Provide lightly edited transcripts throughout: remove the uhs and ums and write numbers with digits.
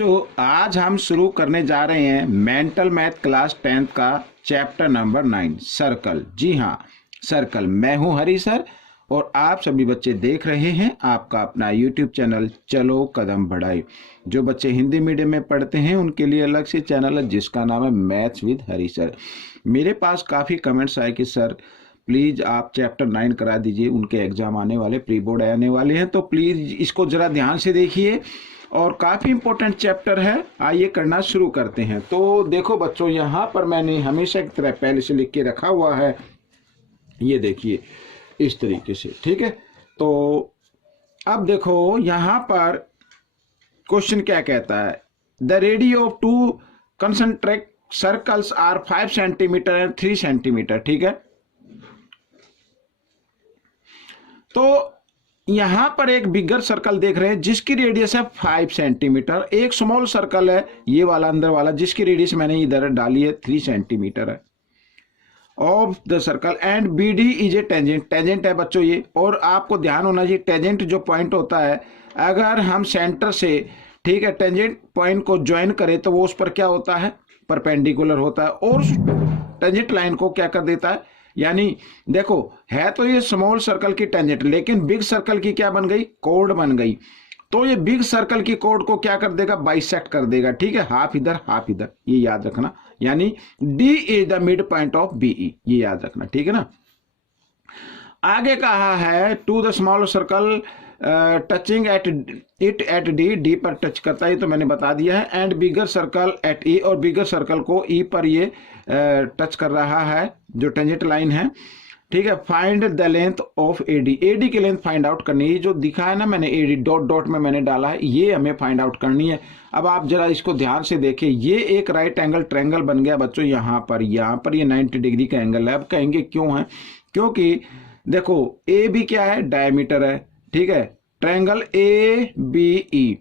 बच्चों, आज हम शुरू करने जा रहे हैं मेंटल मैथ क्लास 10th का चैप्टर नंबर 9 सर्कल। जी हाँ, सर्कल। मैं हूं हरी सर और आप सभी बच्चे देख रहे हैं आपका अपना यूट्यूब चैनल चलो कदम बढ़ाए। जो बच्चे हिंदी मीडियम में पढ़ते हैं उनके लिए अलग से चैनल है जिसका नाम है मैथ्स विद हरी सर। मेरे पास काफ़ी कमेंट्स आए कि सर प्लीज़ आप चैप्टर 9 करा दीजिए, उनके एग्जाम आने वाले, प्री बोर्ड आने वाले हैं, तो प्लीज़ इसको ज़रा ध्यान से देखिए और काफ़ी इंपॉर्टेंट चैप्टर है। आइए करना शुरू करते हैं। तो देखो बच्चों, यहाँ पर मैंने हमेशा की तरह पहले से लिख के रखा हुआ है, ये देखिए इस तरीके से, ठीक है। तो अब देखो यहाँ पर क्वेश्चन क्या कहता है, the radio of two concentric circles are 5 centimeter and 3 centimeter, ठीक है। तो यहां पर एक बिगर सर्कल देख रहे हैं जिसकी रेडियस है 5 सेंटीमीटर, एक स्मॉल सर्कल है ये वाला अंदर वाला जिसकी रेडियस मैंने इधर डाली है 3 सेंटीमीटर है of the circle and B D is a tangent. Tangent है बच्चों ये, और आपको ध्यान होना चाहिए टेंजेंट जो पॉइंट होता है, अगर हम सेंटर से, ठीक है, टेंजेंट पॉइंट को ज्वाइन करें तो वो उस पर क्या होता है, परपेंडिकुलर होता है, और टेंजेंट लाइन को क्या कर देता है, यानी देखो है तो ये स्मॉल सर्कल की टेंजेंट, लेकिन बिग सर्कल की क्या बन गई, कोड बन गई। तो ये बिग सर्कल की कोड को क्या कर देगा, बाइसेक्ट कर देगा, ठीक है, हाफ इधर हाफ इधर, ये याद रखना। यानी D is the mid point of BE, ये याद रखना, ठीक है ना। आगे कहा है to the small circle touching at it at D, D पर टच करता है तो मैंने बता दिया है, and bigger circle at E, और बिगर सर्कल को ई पर ये टच कर रहा है जो टेंजेंट लाइन है, ठीक है। Find the length of AD, AD की लेंथ फाइंड आउट करनी है, जो दिखा है ना मैंने एडी डॉट डॉट में मैंने डाला है, ये हमें फाइंड आउट करनी है। अब आप जरा इसको ध्यान से देखें, ये एक राइट एंगल ट्रायंगल बन गया बच्चों, यहाँ पर ये 90 डिग्री का एंगल है। अब कहेंगे क्यों है, क्योंकि देखो ए बी क्या है, डायमीटर है, ठीक है, ट्रायंगल ए बी ई।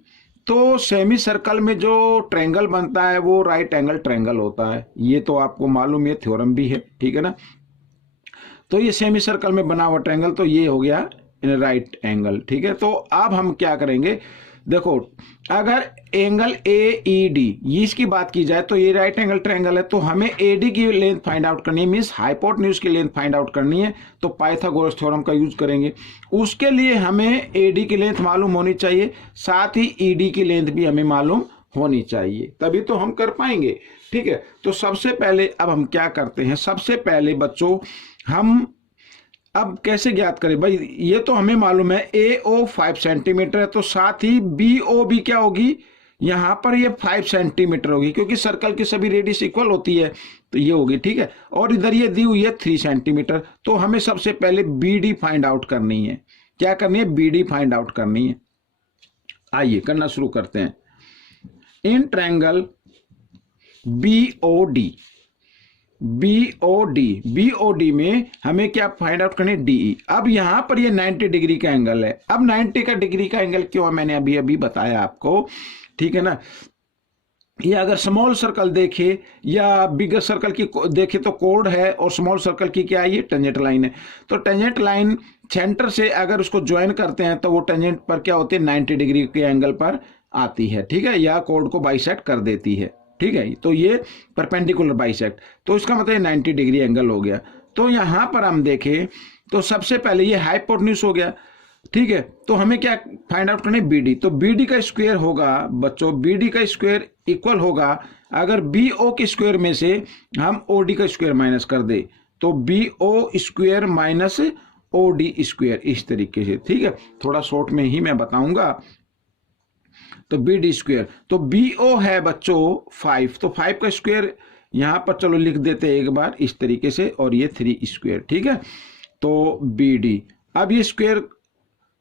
तो सेमी सर्कल में जो ट्रायंगल बनता है वो राइट एंगल ट्रायंगल होता है, ये तो आपको मालूम, ये थ्योरम भी है, ठीक है ना। तो ये सेमी सर्कल में बना हुआ ट्रायंगल, तो ये हो गया राइट एंगल, ठीक है। तो अब हम क्या करेंगे, देखो अगर एंगल ए ई डी इसकी बात की जाए तो ये राइट एंगल ट्रायंगल है, तो हमें ए डी की लेंथ फाइंड आउट करनी है, मीन्स हाइपोटेन्यूज की लेंथ फाइंड आउट करनी है, तो पाइथागोरस थ्योरम का यूज करेंगे। उसके लिए हमें ए डी की लेंथ मालूम होनी चाहिए, साथ ही ई डी की लेंथ भी हमें मालूम होनी चाहिए, तभी तो हम कर पाएंगे, ठीक है। तो सबसे पहले अब हम क्या करते हैं, सबसे पहले बच्चों हम अब कैसे ज्ञात करें भाई, ये तो हमें मालूम है ए ओ 5 सेंटीमीटर है, तो साथ ही बी ओ भी क्या होगी, यहां पर ये 5 सेंटीमीटर होगी, क्योंकि सर्कल की सभी रेडियस इक्वल होती है, तो ये होगी, ठीक है। और इधर ये दी हुई है 3 सेंटीमीटर, तो हमें सबसे पहले बी डी फाइंड आउट करनी है। क्या करनी है, बी डी फाइंड आउट करनी है। आइए करना शुरू करते हैं। इन ट्रायंगल बीओडी, बीओडी में हमें क्या फाइंड आउट करनी है, डीई। अब यहां पर ये 90 डिग्री का एंगल है। अब 90 का डिग्री का एंगल क्यों है, मैंने अभी बताया आपको, ठीक है ना। ये अगर स्मॉल सर्कल देखे या बिगर सर्कल की देखे तो कोड है, और स्मॉल सर्कल की क्या है, ये टेंजेंट लाइन है। तो टेंजेंट लाइन सेंटर से अगर उसको ज्वाइन करते हैं तो वो टेंजेंट पर क्या होती है, 90 डिग्री के एंगल पर आती है, ठीक है, या कोड को बाइसेक्ट कर देती है, ठीक है। तो ये परपेंडिकुलर बाइसेक्ट, तो इसका मतलब 90 डिग्री एंगल हो गया। तो यहां पर हम देखें तो सबसे पहले ये हाइपोटेन्यूज हो गया, ठीक है। तो हमें क्या फाइंड आउट करना है, बी डी। तो बी डी का स्क्वायर होगा बच्चों, बी डी का स्क्वायर इक्वल होगा, अगर बी ओ के स्क्वायर में से हम ओ डी का स्क्वायर माइनस कर दे तो B O square minus O D square, इस तरीके से, ठीक है। थोड़ा शॉर्ट में ही मैं बताऊंगा। तो बी डी स्क्वायर, तो बी ओ है बच्चों 5, तो 5 का स्क्वायर यहां पर चलो लिख देते हैं एक बार इस तरीके से, और ये 3 स्क्वायर, ठीक है। तो बी डी, अब ये स्क्वायर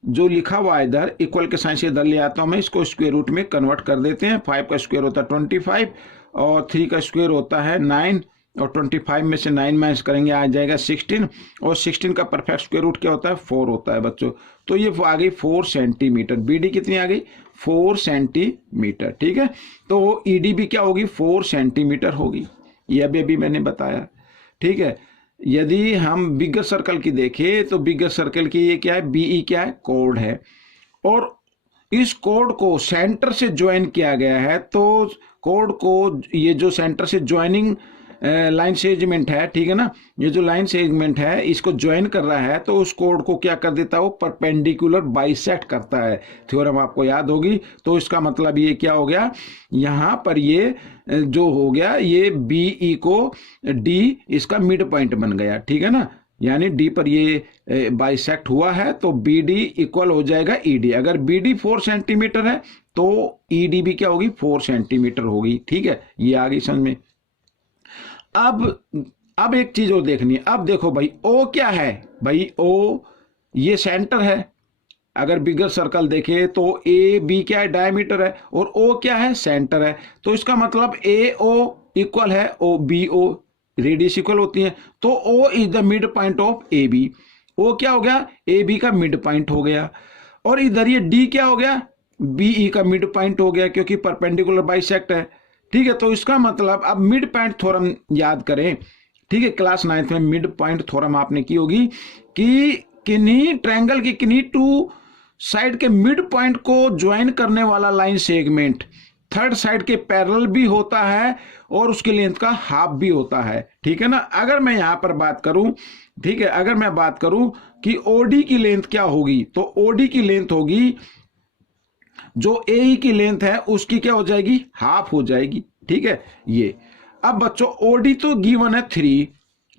जो लिखा हुआ है इधर इक्वल के साइन से इधर ले आता हूं मैं, इसको स्क्वायर रूट में कन्वर्ट कर देते हैं। 5 का स्क्वायर होता है 25 और 3 का स्क्वायर होता है 9, और 25 में से 9 माइनस करेंगे आ जाएगा 16, और 16 का परफेक्ट स्क्वायर रूट क्या होता है, 4 होता है बच्चों। तो ये आ गई 4 सेंटीमीटर, बी डी कितनी आ गई, 4 सेंटीमीटर, ठीक है। तो ई डी भी क्या होगी, 4 सेंटीमीटर होगी, ये अभी मैंने बताया, ठीक है। यदि हम बिगर सर्कल की देखें तो बिगर सर्कल की ये क्या है, बीई क्या है, कोड है, और इस कोड को सेंटर से ज्वाइन किया गया है, तो कोड को ये जो सेंटर से ज्वाइनिंग लाइन सेगमेंट है, ठीक है ना, ये जो लाइन सेगमेंट है इसको ज्वाइन कर रहा है, तो उस कोड को क्या कर देता है, वो परपेंडिकुलर बाइसेक्ट करता है। थ्योरम आपको याद होगी। तो इसका मतलब ये क्या हो गया, यहां पर ये जो हो गया, ये बी ई को डी इसका मिड पॉइंट बन गया, ठीक है ना, यानी डी पर ये बाइसेक्ट हुआ है, तो बी डी इक्वल हो जाएगा ई डी। अगर बी डी 4 सेंटीमीटर है तो ई डी भी क्या होगी, 4 सेंटीमीटर होगी, ठीक है, ये आ गई समझ में। अब एक चीज और देखनी है। अब देखो भाई ओ क्या है, भाई ओ ये सेंटर है। अगर बिगर सर्कल देखे तो ए बी क्या है, डायमीटर है, और ओ क्या है, सेंटर है। तो इसका मतलब ए ओ इक्वल है O B O, radius equal होती है। तो O is the mid point of A B. O क्या हो गया, ए बी का मिड पॉइंट हो गया। और इधर ये डी क्या हो गया, बी ई का मिड पॉइंट हो गया, क्योंकि परपेंडिकुलर बाइसेक्ट है, ठीक है। तो इसका मतलब अब मिड पॉइंट थ्योरम याद करें, ठीक है, क्लास 9th में मिड पॉइंट थ्योरम आपने की होगी कि किन्हीं ट्रायंगल की किन्हीं टू साइड के मिड पॉइंट को ज्वाइन करने वाला लाइन सेगमेंट थर्ड साइड के पैरेलल भी होता है और उसकी लेंथ का हाफ भी होता है, ठीक है ना। अगर मैं यहां पर बात करूं, ठीक है, अगर मैं बात करूं कि ओडी की लेंथ क्या होगी, तो ओडी की लेंथ होगी जो ए की लेंथ है उसकी क्या हो जाएगी, हाफ हो जाएगी, ठीक है। ये अब बच्चों ओडी तो गिवन है 3,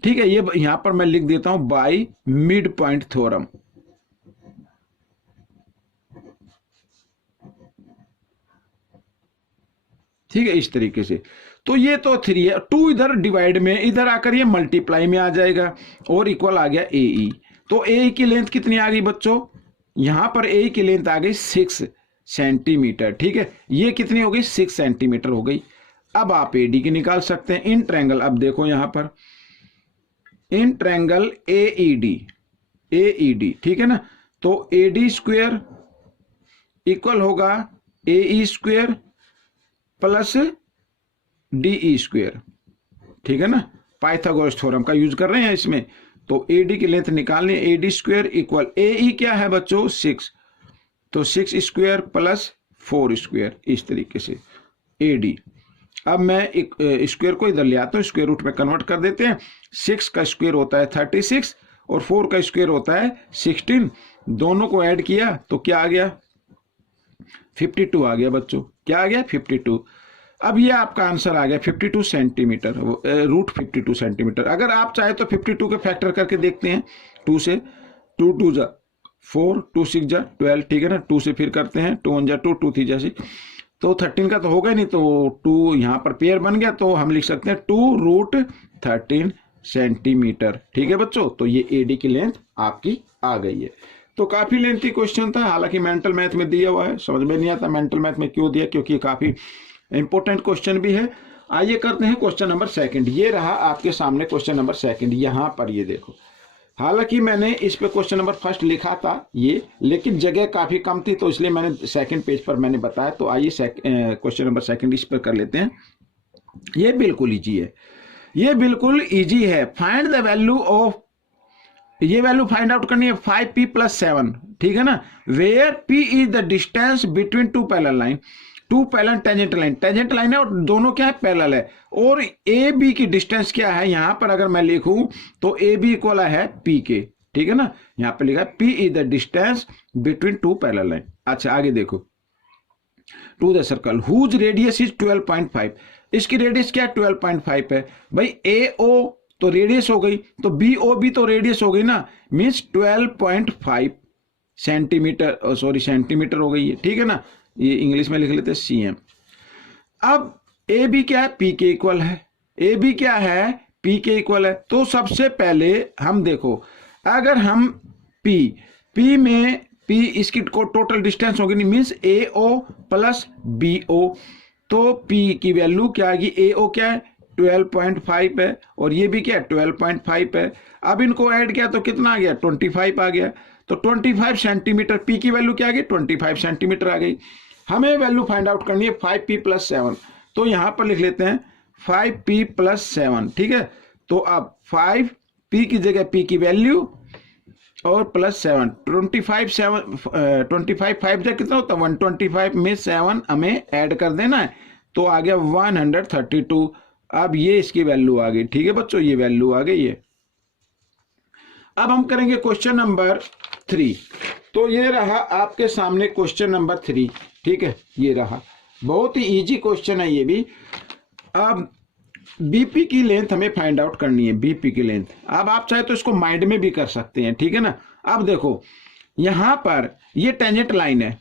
ठीक है, ये यहां पर मैं लिख देता हूं बाय मिड पॉइंट थ्योरम, ठीक है, इस तरीके से। तो ये तो 3 है, 2 इधर डिवाइड में, इधर आकर ये मल्टीप्लाई में आ जाएगा और इक्वल आ गया ए ई। तो ए की लेंथ कितनी आ गई बच्चों, यहां पर ए की लेंथ आ गई 6 सेंटीमीटर, ठीक है, ये कितनी हो गई, 6 सेंटीमीटर हो गई। अब आप एडी की निकाल सकते हैं इन ट्रायंगल। अब देखो यहां पर इन ट्रायंगल एईडी, ठीक है ना, तो एडी स्क्वायर इक्वल होगा ए स्क्वायर प्लस डी स्क्वायर, ठीक है ना। पाइथागोरस थ्योरम का यूज कर रहे हैं इसमें। तो एडी की लेंथ निकालनी, एडी स्क्वायर इक्वल ए क्या है बच्चों, 6, तो 6 स्क्वायर प्लस 4 स्क्वायर, इस तरीके से एडी। अब मैं एक स्क्वायर को इधर ले आता हूं, स्क्वायर रूट में कन्वर्ट कर देते हैं। 6 का स्क्वायर होता है 36 और 4 का स्क्वायर होता है 16, दोनों को ऐड किया तो क्या आ गया, 52 आ गया बच्चों, क्या आ गया, 52। अब ये आपका आंसर आ गया 52 सेंटीमीटर, रूट 52 सेंटीमीटर। अगर आप चाहे तो 52 के फैक्टर करके देखते हैं, 2 से, 2 2 जा 4, 2 6 जा 12, ठीक है ना, 2 से फिर करते हैं, 2 1 जा 2, 2 3 जा 6, तो 13 का तो होगा नहीं, तो 2 यहां पर पेयर बन गया, तो हम लिख सकते हैं 2 रूट 13 सेंटीमीटर, ठीक है बच्चों। तो ये एडी की लेंथ आपकी आ गई है। तो काफी लेंथी क्वेश्चन था, हालांकि मेंटल मैथ में दिया हुआ है, समझ में नहीं आता मेंटल मैथ में क्यों दिया, क्योंकि काफी इंपॉर्टेंट क्वेश्चन भी है। आइए करते हैं क्वेश्चन नंबर 2। ये रहा आपके सामने क्वेश्चन नंबर 2। यहां पर ये देखो, हालांकि मैंने इस पे क्वेश्चन नंबर 1 लिखा था ये, लेकिन जगह काफी कम थी, तो इसलिए मैंने 2nd पेज पर मैंने बताया। तो आइए क्वेश्चन नंबर 2 इस पर कर लेते हैं। ये बिल्कुल इजी है, ये बिल्कुल इजी है। फाइंड द वैल्यू ऑफ, ये वैल्यू फाइंड आउट करनी है 5p + 7, ठीक है ना, where p is the distance between 2 parallel line, 2 parallel tangent line है और दोनों क्या है, पैरेलल है। और ए बी की डिस्टेंस क्या है, यहां पर अगर मैं लिखूं तो ए बी इक्वल है p के, ठीक है ना, यहां पर लिखा है p is the distance between 2 parallel line. अच्छा आगे देखो, to the circle whose radius is 12.5, इसकी रेडियस क्या है, 12.5 है। भाई ए ओ तो रेडियस हो गई, तो बी ओ भी तो रेडियस हो गई ना, मीन्स 12.5 सेंटीमीटर, सॉरी सेंटीमीटर हो गई है, ठीक है ना, ये इंग्लिश में लिख लेते हैं सीएम। अब ए बी क्या है, पी के इक्वल है, ए बी क्या है, पी के इक्वल है। तो सबसे पहले हम देखो, अगर हम पी में पी इसकी टोटल डिस्टेंस होगी, मीन्स ए ओ प्लस बी ओ, तो पी की वैल्यू क्या आएगी, ए ओ क्या है 12.5 है और ये भी क्या है 12.5 है। अब इनको ऐड किया तो कितना आ गया, 25 आ गया। तो 25 सेंटीमीटर, पी की वैल्यू क्या आ गई, 25 सेंटीमीटर आ गई। हमें वैल्यू फाइंड आउट करनी है 5p + 7, तो यहां पर लिख लेते हैं 5p + 7, ठीक है। तो अब 5p की जगह p की वैल्यू और प्लस 7, 25 5 जा कितना होता है 125 में 7 हमें ऐड कर देना है, तो आ गया 132। अब ये इसकी वैल्यू आ गई। ठीक है बच्चों, ये वैल्यू आ गई है। अब हम करेंगे क्वेश्चन नंबर 3। तो ये रहा आपके सामने क्वेश्चन नंबर 3। ठीक है, ये रहा, बहुत ही इजी क्वेश्चन है ये भी। अब बीपी की लेंथ हमें फाइंड आउट करनी है, बीपी की लेंथ। अब आप चाहे तो इसको माइंड में भी कर सकते हैं, ठीक है ना। अब देखो यहां पर ये टेंजेंट लाइन है,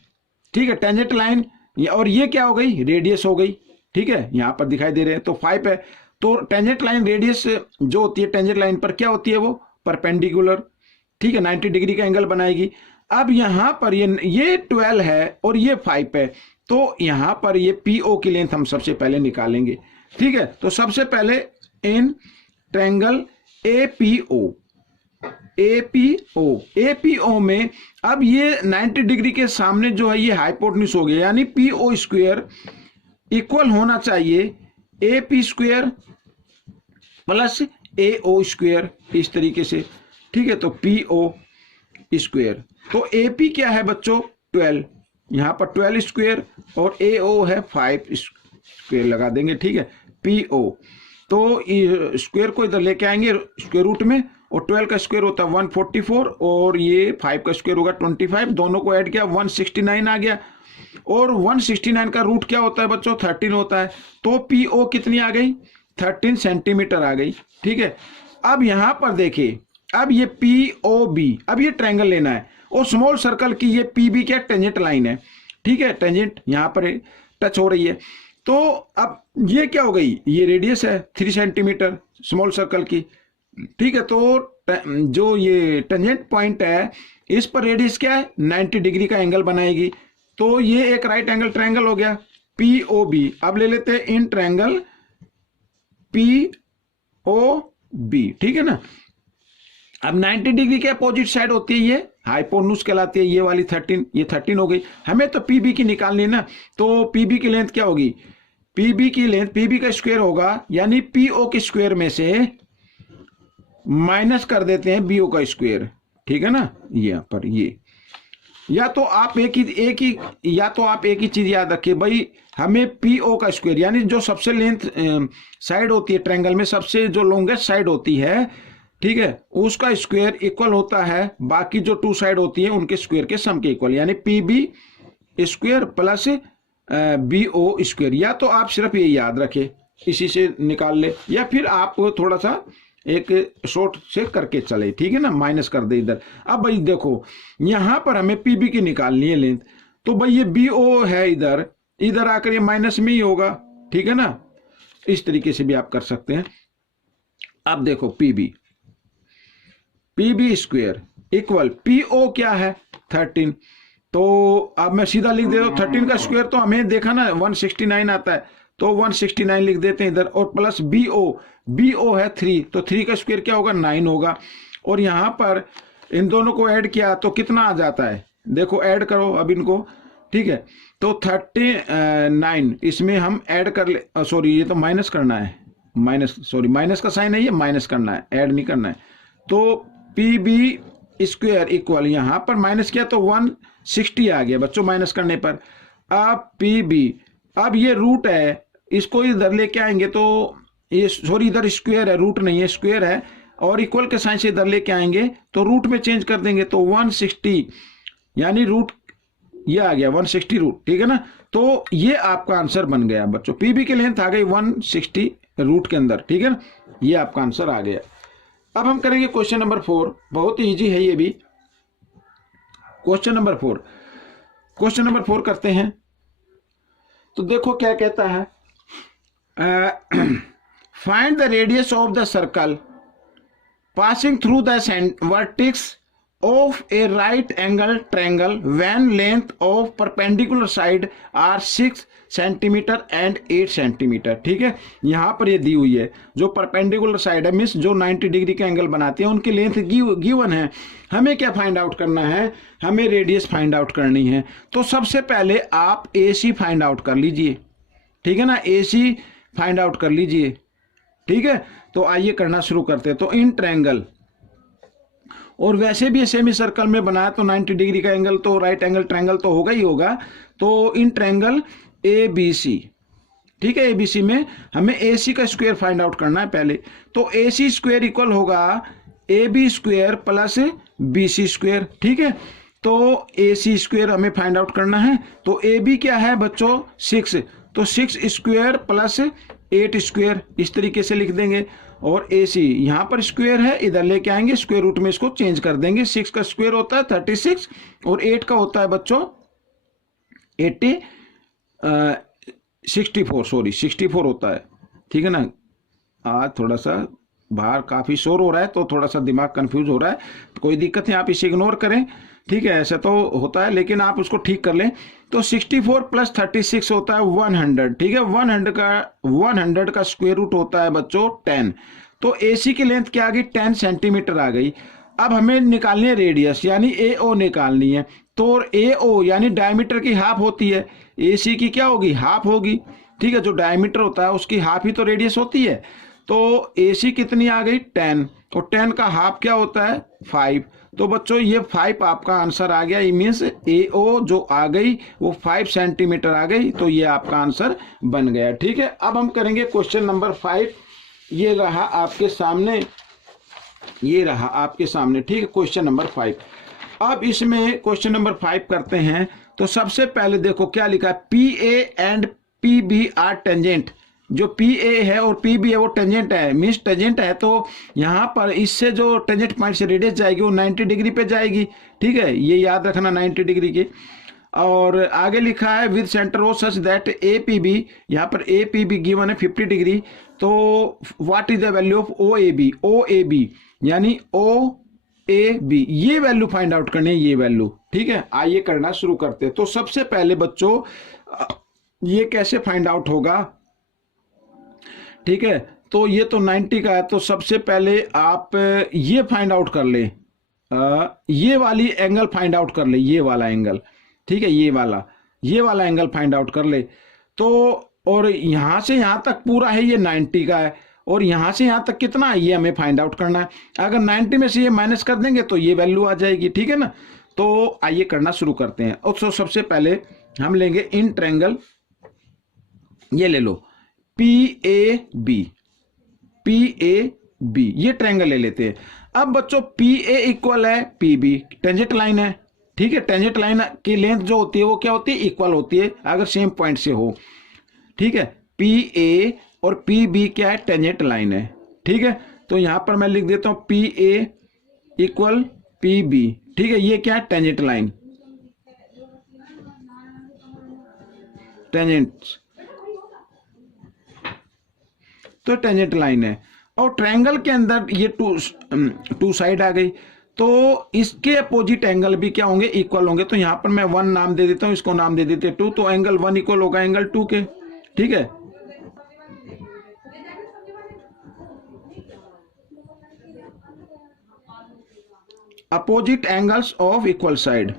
ठीक है, टेंजेंट लाइन, और ये क्या हो गई, रेडियस हो गई। ठीक है, यहां पर दिखाई दे रहे हैं, तो 5 है। तो टेंजेंट लाइन रेडियस जो होती है टेंजेंट लाइन पर क्या होती है, वो परपेंडिकुलर, ठीक है, 90 डिग्री का एंगल बनाएगी। अब यहां पर ये 12 है और ये 5 है, तो यहां पर ये पीओ की लेंथ हम सबसे पहले निकालेंगे। ठीक है, तो सबसे पहले इन ट्रायंगल एपीओ में अब ये 90 डिग्री के सामने जो है ये हाइपोटेन्यूज हो गया, यानी पीओ स्क्वायर इक्वल होना चाहिए एपी स्क्वायर प्लस एओ स्क्वायर, इस तरीके से। ठीक है, तो पीओ स्क्वायर, तो एपी क्या है बच्चों 12, यहां पर 12 स्क्वायर, और एओ है 5 स्क्वायर लगा देंगे। ठीक है, पीओ, तो स्क्वायर को इधर लेके आएंगे स्क्वायर रूट में, और 12 का स्क्वायर होता है 144, और ये 5 का स्क्वायर होगा 25, दोनों को ऐड किया 169 आ गया। और 169 का रूट क्या होता है बच्चों 13 होता है, तो पीओ कितनी आ गई 13 सेंटीमीटर आ गई। ठीक है, अब यहां पर देखिए, अब ये पीओबी, अब ये ट्रायंगल लेना है, और स्मॉल सर्कल की ये पीबी क्या टेंजेंट लाइन है। ठीक है, टेंजेंट यहां पर टच हो रही है, तो अब ये क्या हो गई, ये रेडियस है 3 सेंटीमीटर स्मॉल सर्कल की। ठीक है, तो जो ये टेंजेंट पॉइंट है इस पर रेडियस क्या है 90 डिग्री का एंगल बनाएगी, तो ये एक राइट एंगल ट्रायंगल हो गया पीओबी। अब ले लेते हैं इन ट्रायंगल पीओबी, ठीक है ना। अब 90 डिग्री के अपोजिट साइड होती है ये हाइपोटेन्यूज कहलाती है, ये वाली 13, ये 13 हो गई। हमें तो पीबी की निकालनी है ना, तो पीबी की लेंथ क्या होगी, पीबी की लेंथ, पीबी का स्क्वायर होगा, यानी पीओ के स्क्वायर में से माइनस कर देते हैं बीओ का स्क्वायर। ठीक है ना, यहाँ पर ये, या तो आप एक ही चीज याद रखिए भाई, हमें पीओ का स्क्वायर, यानी जो सबसे लेंथ साइड होती है ट्रायंगल में, सबसे जो लॉन्गेस्ट साइड होती है, ठीक है, उसका स्क्वायर इक्वल होता है बाकी जो 2 साइड होती है उनके स्क्वायर के सम के इक्वल, यानी PB square plus BO square. या तो आप सिर्फ ये याद रखें, इसी से निकाल ले, या फिर आप थोड़ा सा एक शॉर्ट से करके चले। ठीक है ना, माइनस कर दे इधर। अब भाई देखो यहां पर हमें पीबी की निकालनी है लेंथ, तो भाई ये बीओ है इधर, इधर आकर ये माइनस में ही होगा। ठीक है ना, इस तरीके से भी आप कर सकते हैं। अब देखो पीबी स्क्वायर इक्वल पीओ क्या है 13, तो अब मैं सीधा लिख देता हूं 13 का स्क्वायर, तो हमें देखा ना 169 आता है, तो 169 लिख देते हैं इधर, और प्लस बीओ है 3, तो 3 का स्क्वायर क्या होगा 9 होगा। और यहां पर इन दोनों को ऐड किया तो कितना आ जाता है, देखो ऐड करो अब इनको। ठीक है, तो 39 इसमें हम ऐड कर ले, सॉरी ये तो माइनस करना है, माइनस का साइन है, ये माइनस करना है, ऐड नहीं करना है। तो पीबी स्क्वायर इक्वल, यहां पर माइनस किया तो 160 आ गया बच्चों माइनस करने पर। अब पीबी, अब ये रूट है, इसको इधर लेके आएंगे तो ये, सॉरी इधर स्क्वायर है, रूट नहीं है स्क्वायर है, और इक्वल के साइन से इधर लेके आएंगे तो रूट में चेंज कर देंगे, तो 160, यानी रूट ये आ गया 160 रूट। ठीक है ना, तो ये आपका आंसर बन गया बच्चों, पीबी की लेंथ आ गई 160 रूट के अंदर। ठीक है ना, ये आपका आंसर आ गया। अब हम करेंगे क्वेश्चन नंबर 4, बहुत ही इजी है ये भी। क्वेश्चन नंबर 4 करते हैं, तो देखो क्या कहता है, find the radius of the circle passing through the vertex of a right angle triangle when length of perpendicular side are 6 centimetre and 8 centimetre. ठीक है, यहां पर ये दी हुई है, जो परपेंडिकुलर साइड है मीन्स जो 90 डिग्री का एंगल बनाती है, उनकी लेंथ गिवन है। हमें क्या फाइंड आउट करना है, हमें रेडियस फाइंड आउट करनी है। तो सबसे पहले आप AC फाइंड आउट कर लीजिए। ठीक है ना, AC फाइंड आउट कर लीजिए। ठीक है, तो आइए करना शुरू करते हैं। तो इन ट्रायंगल और वैसे भी सेमी सर्कल में बनाया तो 90 डिग्री का एंगल तो राइट एंगल ट्रायंगल तो होगा ही होगा। तो इन ट्रायंगल ABC, ठीक है, ABC में हमें AC का स्क्वायर फाइंड आउट करना है पहले। तो AC स्क्वायर इक्वल होगा AB square plus BC square, ठीक है। तो AC स्क्वायर हमें फाइंड आउट करना है। तो AB क्या है बच्चों 6, तो 6 स्क्वायर प्लस 8 स्क्वायर, इस तरीके से लिख देंगे। और AC यहाँ पर स्क्वायर है, इधर लेके आएंगे स्क्वायर रूट में इसको चेंज कर देंगे। 6 का स्क्वायर होता है 36 और 8 का होता है बच्चों 64 होता है, ठीक है ना। आज थोड़ा सा बाहर काफी शोर हो रहा है तो थोड़ा सा दिमाग कंफ्यूज हो रहा है, तो कोई दिक्कत नहीं, आप इसे इग्नोर करें, ठीक है। ऐसा तो होता है लेकिन आप उसको ठीक कर लें। तो 64 प्लस 36 होता है 100, ठीक है। 100 का स्क्वायर रूट होता है बच्चों 10। तो AC की लेंथ क्या आ गई 10 सेंटीमीटर आ गई। अब हमें निकालनी है रेडियस यानी AO निकालनी है। तो AO यानी डायमीटर की हाफ होती है, AC की क्या होगी हाफ होगी, ठीक है। जो डायमीटर होता है उसकी हाफ ही तो रेडियस होती है। तो AC कितनी आ गई 10 और 10 का हाफ क्या होता है 5। तो बच्चों ये 5 आपका आंसर आ गया। मीन्स AO जो आ गई वो 5 सेंटीमीटर आ गई, तो ये आपका आंसर बन गया, ठीक है। अब हम करेंगे क्वेश्चन नंबर 5। ये रहा आपके सामने, ये रहा आपके सामने, ठीक है, क्वेश्चन नंबर 5। अब इसमें क्वेश्चन नंबर 5 करते हैं। तो सबसे पहले देखो क्या लिखा है, PA and PB are tangent. जो PA है और PB है वो टेंजेंट है, मीन्स टेंजेंट है। तो यहाँ पर इससे जो टेंजेंट पॉइंट से रेडियस जाएगी वो 90 डिग्री पे जाएगी, ठीक है, ये याद रखना 90 डिग्री की। और आगे लिखा है with centre O such that APB, यहाँ पर APB गिवन है 50 डिग्री। तो what is the value of OAB यानी OAB, ये वैल्यू फाइंड आउट करनी है, ये वैल्यू, ठीक है। आइए करना शुरू करते हैं। तो सबसे पहले बच्चों ये कैसे फाइंड आउट होगा, ठीक है। तो ये तो 90 का है, तो सबसे पहले आप ये फाइंड आउट कर ले, ये वाली एंगल फाइंड आउट कर ले, ये वाला एंगल, ठीक है, ये वाला एंगल फाइंड आउट कर ले। तो और यहां से यहां तक पूरा है ये 90 का है, और यहां से यहां तक कितना है ये हमें फाइंड आउट करना है। अगर 90 में से ये माइनस कर देंगे तो ये वैल्यू आ जाएगी, ठीक है ना। तो आइए करना शुरू करते हैं। और तो सबसे पहले हम लेंगे इन ट्रायंगल, ये ले लो PAB, ये ट्रायंगल ले लेते हैं। अब बच्चों PA इक्वल है PB, टेंजेंट लाइन है, ठीक है। टेंजेंट लाइन की लेंथ जो होती है वो क्या होती है इक्वल होती है अगर सेम पॉइंट से हो, ठीक है। PA और PB क्या है टेंजेंट लाइन है, ठीक है। तो यहां पर मैं लिख देता हूं PA इक्वल PB, ठीक है। ये क्या है टेंजेंट लाइन, टेंजेंट, तो टेंजेंट लाइन है। और ट्रायंगल के अंदर ये टू साइड आ गई, तो इसके अपोजिट एंगल भी क्या होंगे इक्वल होंगे। तो यहां पर मैं 1 नाम दे देता हूं, इसको नाम दे देते 2, तो एंगल 1 इक्वल होगा एंगल 2 के, ठीक है। Opposite angles of equal side,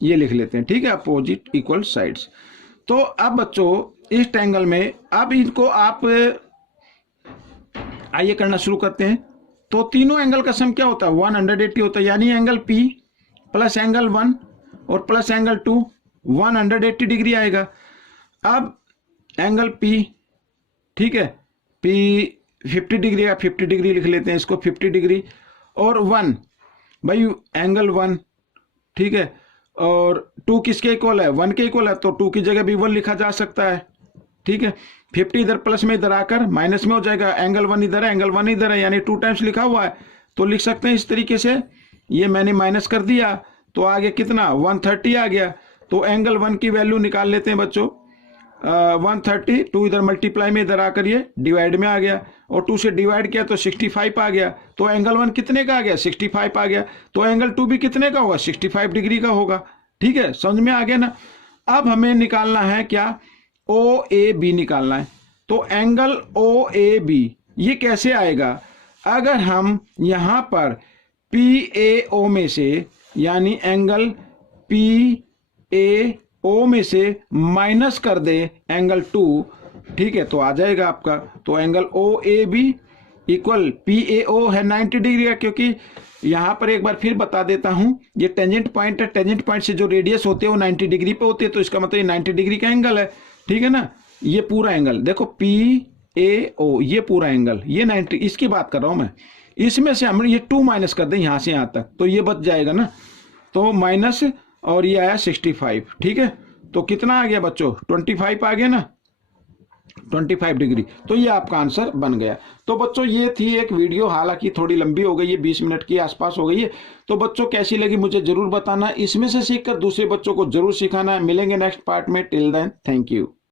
ये लिख लेते हैं, ठीक है, अपोजिट इक्वल साइड्स। तो अब बच्चों इस ट्रायंगल में अब इनको आप आइए करना शुरू करते हैं। तो तीनों एंगल का सम क्या होता है 180 होता है, यानी एंगल P प्लस एंगल 1 और प्लस एंगल 2 180 डिग्री आएगा। अब एंगल P, ठीक है, P 50 डिग्री है, 50 डिग्री लिख लेते हैं इसको 50 डिग्री, और 1 भाई एंगल 1, ठीक है। और 2 किसके इक्वल है 1 के इक्वल है, तो 2 की जगह भी 1 लिखा जा सकता है, ठीक है। 50 इधर प्लस में इधर आकर माइनस में हो जाएगा, एंगल 1 इधर है एंगल 1 इधर है, यानी 2 टाइम्स लिखा हुआ है, तो लिख सकते हैं इस तरीके से। ये मैंने माइनस कर दिया तो आगे कितना 130 आ गया। तो एंगल 1 की वैल्यू निकाल लेते हैं बच्चों, 130, 2 इधर मल्टीप्लाई में इधर आकर ये डिवाइड में आ गया, और 2 से डिवाइड किया तो 65 आ गया। तो एंगल 1 कितने का आ गया 65 आ गया। तो एंगल 2 भी कितने का होगा 65 डिग्री का होगा, ठीक है, समझ में आ गया ना। अब हमें निकालना है क्या OAB निकालना है। तो एंगल OAB ये कैसे आएगा, अगर हम यहां पर PAO में से यानी एंगल PAO में से माइनस कर दे एंगल 2, ठीक है, तो आ जाएगा आपका। तो एंगल OAB इक्वल PAO है 90 डिग्री का, क्योंकि यहां पर एक बार फिर बता देता हूं, ये टेंजेंट पॉइंट है, टेंजेंट पॉइंट से जो रेडियस होते हैं वो 90 डिग्री पे होते हैं, तो इसका मतलब ये 90 डिग्री का एंगल है, ठीक है ना। ये पूरा एंगल देखो PAO, ये पूरा एंगल, ये 90, इसकी बात कर रहा हूं मैं। इसमें से हम ये 2 माइनस कर दें यहां से यहां तक, तो ये बच जाएगा ना, तो माइनस, और ये आया 65, ठीक है। तो कितना आ गया बच्चों, 25 आ गया ना, 25 डिग्री। तो ये आपका आंसर बन गया। तो बच्चों ये थी एक वीडियो, हालांकि थोड़ी लंबी हो गई है, 20 मिनट के आसपास हो गई है। तो बच्चों कैसी लगी मुझे जरूर बताना, इसमें से सीखकर दूसरे बच्चों को जरूर सिखाना। मिलेंगे नेक्स्ट पार्ट में, टिल देन थैंक यू।